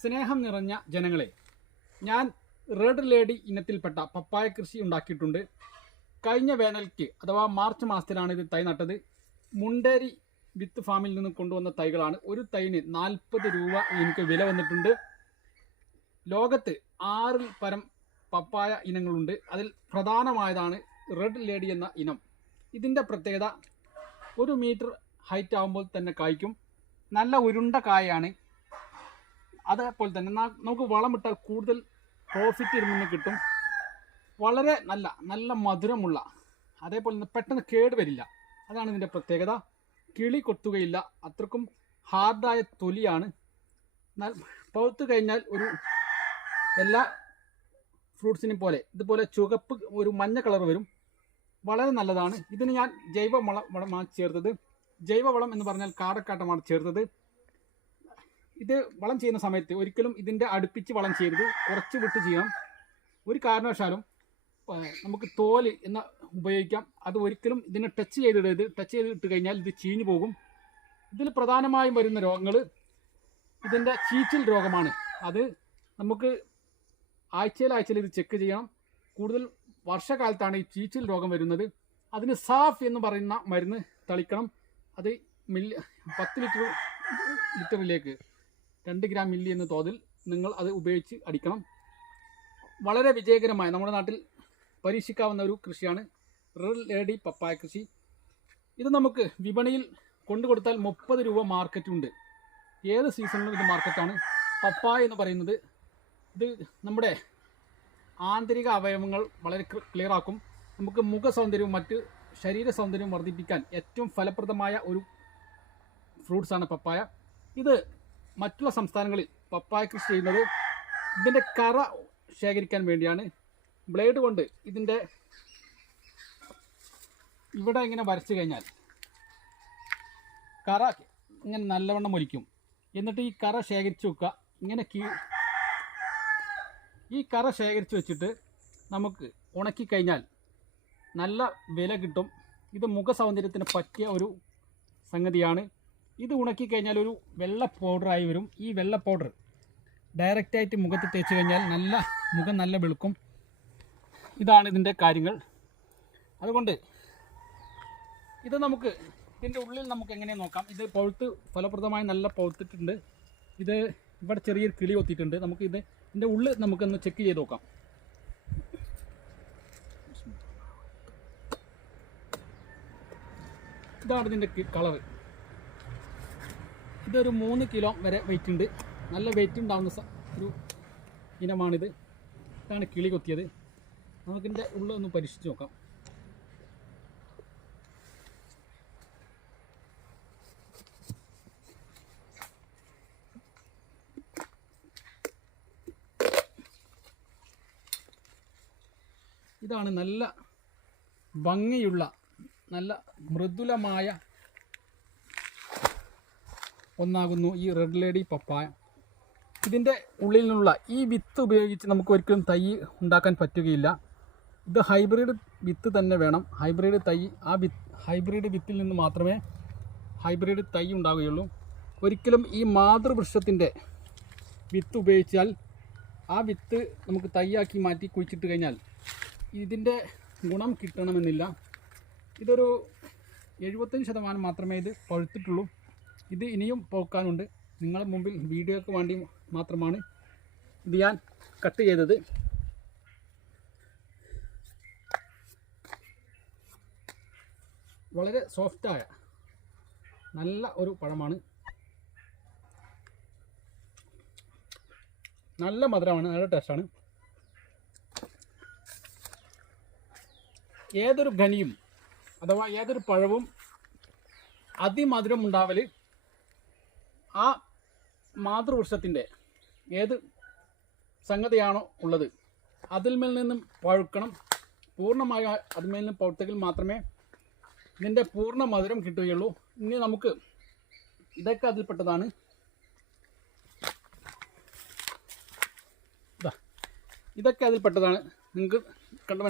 സ്നേഹം നിറഞ്ഞ ജനങ്ങളെ, ഞാൻ റെഡ് ലേഡി ഇനത്തിൽപ്പെട്ട പപ്പായ കൃഷി ഉണ്ടാക്കിയിട്ടുണ്ട്. കഴിഞ്ഞ വേനൽക്ക് അഥവാ മാർച്ച് മാസത്തിലാണ് ഇത് തൈ നട്ടത്. മുണ്ടേരി വിത്ത് ഫാമിൽ നിന്ന് കൊണ്ടുവന്ന തൈകളാണ്. ഒരു തൈന് 40 രൂപ എനിക്ക് വില വന്നിട്ടുണ്ട്. ലോകത്ത് 6 പരം പപ്പായ ഇനങ്ങളുണ്ട്. അതിൽ പ്രധാനമായതാണ് റെഡ് ലേഡി എന്ന ഇനം. ഇതിൻ്റെ പ്രത്യേകത 1 മീറ്റർ ഹൈറ്റ് ആകുമ്പോൾ തന്നെ കായ്ക്കും. നല്ല ഉരുണ്ട കായാണ്. അതേപോലെ തന്നെ നമുക്ക് വളമിട്ടാൽ കൂടുതൽ പ്രോഫിറ്റ് ഇതിൽ നിന്ന് കിട്ടും. വളരെ നല്ല മധുരമുള്ള, അതേപോലെ തന്നെ പെട്ടെന്ന് കേട് വരില്ല. അതാണ് ഇതിൻ്റെ പ്രത്യേകത. കിളി കൊത്തുകയില്ല. അത്രക്കും ഹാർഡായ തൊലിയാണ്. പഴുത്തു കഴിഞ്ഞാൽ ഒരു എല്ലാ ഫ്രൂട്ട്സിനും പോലെ ഇതുപോലെ ചുവപ്പ് ഒരു മഞ്ഞ കളർ വരും. വളരെ നല്ലതാണ്. ഇതിന് ഞാൻ വളമാണ് ചേർത്തത്. ജൈവവളം എന്ന് പറഞ്ഞാൽ കാടക്കാട്ടമാണ് ചേർത്തത്. ഇത് വളം ചെയ്യുന്ന സമയത്ത് ഒരിക്കലും ഇതിൻ്റെ അടുപ്പിച്ച് വളം ചെയ്യരുത്. കുറച്ച് വിട്ട് ചെയ്യണം. ഒരു കാരണവശാലും നമുക്ക് തോല് എന്ന് ഉപയോഗിക്കാം. അത് ഒരിക്കലും ഇതിനെ ടച്ച് ചെയ്തിടരുത്. ടച്ച് ചെയ്തിട്ട് കഴിഞ്ഞാൽ ഇത് ചീഞ്ഞു പോകും. ഇതിൽ പ്രധാനമായും വരുന്ന രോഗങ്ങൾ ഇതിൻ്റെ ചീച്ചിൽ രോഗമാണ്. അത് നമുക്ക് ആഴ്ചയിൽ ഇത് ചെക്ക് ചെയ്യണം. കൂടുതൽ വർഷകാലത്താണ് ഈ ചീച്ചിൽ രോഗം വരുന്നത്. അതിന് സാഫ് എന്ന് പറയുന്ന മരുന്ന് തളിക്കണം. അത് 10 ലിറ്ററിലേക്ക് 2 ഗ്രാം മില്ലി എന്ന തോതിൽ നിങ്ങൾ അത് ഉപയോഗിച്ച് അടിക്കണം. വളരെ വിജയകരമായ നമ്മുടെ നാട്ടിൽ പരീക്ഷിക്കാവുന്ന ഒരു കൃഷിയാണ് റെഡ് ലേഡി പപ്പായ കൃഷി. ഇത് നമുക്ക് വിപണിയിൽ കൊണ്ടുകൊടുത്താൽ 30 രൂപ മാർക്കറ്റുണ്ട്. ഏത് സീസണിലും ഇത് മാർക്കറ്റാണ്. പപ്പായ എന്ന് പറയുന്നത് ഇത് നമ്മുടെ ആന്തരിക അവയവങ്ങൾ വളരെ ക്ലിയർ ആക്കും. നമുക്ക് മുഖ സൗന്ദര്യവും മറ്റ് ശരീര സൗന്ദര്യവും വർദ്ധിപ്പിക്കാൻ ഏറ്റവും ഫലപ്രദമായ ഒരു ഫ്രൂട്ട്സാണ് പപ്പായ. ഇത് മറ്റുള്ള സംസ്ഥാനങ്ങളിൽ പപ്പായ കൃഷി ചെയ്യുന്നത് ഇതിൻ്റെ കറ ശേഖരിക്കാൻ വേണ്ടിയാണ്. ബ്ലേഡ് കൊണ്ട് ഇതിൻ്റെ ഇവിടെ ഇങ്ങനെ വരച്ചു കഴിഞ്ഞാൽ കറ ഇങ്ങനെ നല്ലവണ്ണം ഒലിക്കും. എന്നിട്ട് ഈ കറ ശേഖരിച്ച് വെക്കുക. ഇങ്ങനെ ഈ കറ ശേഖരിച്ച് വെച്ചിട്ട് നമുക്ക് ഉണക്കിക്കഴിഞ്ഞാൽ നല്ല വില കിട്ടും. ഇത് മുഖ സൗന്ദര്യത്തിന് പറ്റിയ ഒരു സംഗതിയാണ്. ഇത് ഉണക്കിക്കഴിഞ്ഞാൽ ഒരു വെള്ള പൗഡറായി വരും. ഈ വെള്ള പൗഡർ ഡയറക്റ്റായിട്ട് മുഖത്ത് തേച്ച് കഴിഞ്ഞാൽ മുഖം നല്ല വെളുക്കും. ഇതാണ് ഇതിൻ്റെ കാര്യങ്ങൾ. അതുകൊണ്ട് ഇത് നമുക്ക് ഇതിൻ്റെ ഉള്ളിൽ നമുക്ക് എങ്ങനെ നോക്കാം. ഇത് പഴുത്ത് ഫലപ്രദമായി നല്ല പഴുത്തിട്ടുണ്ട്. ഇത് ഇവിടെ ചെറിയൊരു കിളി കൊത്തിയിട്ടുണ്ട്. നമുക്ക് ഇതിൻ്റെ ഉള്ളിൽ നമുക്കൊന്ന് ചെക്ക് ചെയ്ത് നോക്കാം. ഇതാണ് ഇതിൻ്റെ കളർ. ഇതൊരു 3 കിലോ വരെ വെയിറ്റ് ഉണ്ട്. നല്ല വെയിറ്റ് ഉണ്ടാകുന്ന ഒരു ഇനമാണിത്. ഇതാണ് കിളി കൊത്തിയത്. നമുക്കിതിൻ്റെ ഉള്ളിൽ ഒന്ന് പരീക്ഷിച്ച് നോക്കാം. ഇതാണ് നല്ല ഭംഗിയുള്ള നല്ല മൃദുലമായ ഒന്നാകുന്നു ഈ റെഡ് ലേഡി പപ്പായ. ഇതിൻ്റെ ഉള്ളിൽ നിന്നുള്ള ഈ വിത്ത് ഉപയോഗിച്ച് നമുക്ക് ഒരിക്കലും തൈ ഉണ്ടാക്കാൻ പറ്റുകയില്ല. ഇത് ഹൈബ്രിഡ് വിത്ത് തന്നെ വേണം. ഹൈബ്രിഡ് തൈ ഹൈബ്രിഡ് വിത്തിൽ നിന്ന് മാത്രമേ ഹൈബ്രിഡ് തൈ ഉണ്ടാവുകയുള്ളൂ. ഒരിക്കലും ഈ മാതൃവൃക്ഷത്തിൻ്റെ വിത്ത് ഉപയോഗിച്ചാൽ ആ വിത്ത് നമുക്ക് തൈയാക്കി മാറ്റി കുഴിച്ചിട്ട് കഴിഞ്ഞാൽ ഇതിൻ്റെ ഗുണം കിട്ടണമെന്നില്ല. ഇതൊരു 75% മാത്രമേ ഇത് പഴുത്തിട്ടുള്ളൂ. ഇത് ഇനിയും പോക്കാനുണ്ട്. നിങ്ങളുടെ മുമ്പിൽ വീഡിയോയ്ക്ക് വേണ്ടി മാത്രമാണ് ഇത് ഞാൻ കട്ട് ചെയ്തത്. വളരെ സോഫ്റ്റായ നല്ല ഒരു പഴമാണ്. നല്ല മധുരമാണ്. നല്ല ടേസ്റ്റാണ്. ഏതൊരു ഖനിയും അഥവാ ഏതൊരു പഴവും അതിമധുരം ഉണ്ടാവൽ ആ മാതൃവൃക്ഷത്തിൻ്റെ ഏത് സംഗതിയാണോ ഉള്ളത് അതിന്മേൽ നിന്നും പഴുക്കണം. പൂർണ്ണമായ അതിന്മേൽ നിന്നും പഴുത്തെങ്കിൽ മാത്രമേ ഇതിൻ്റെ പൂർണ്ണ മധുരം കിട്ടുകയുള്ളൂ. ഇനി നമുക്ക് ഇതൊക്കെ അതിൽപ്പെട്ടതാണ്. ഇതൊക്കെ അതിൽപ്പെട്ടതാണ്. നിങ്ങൾക്ക് കണ്ട് മനസ്സിലാക്കാം.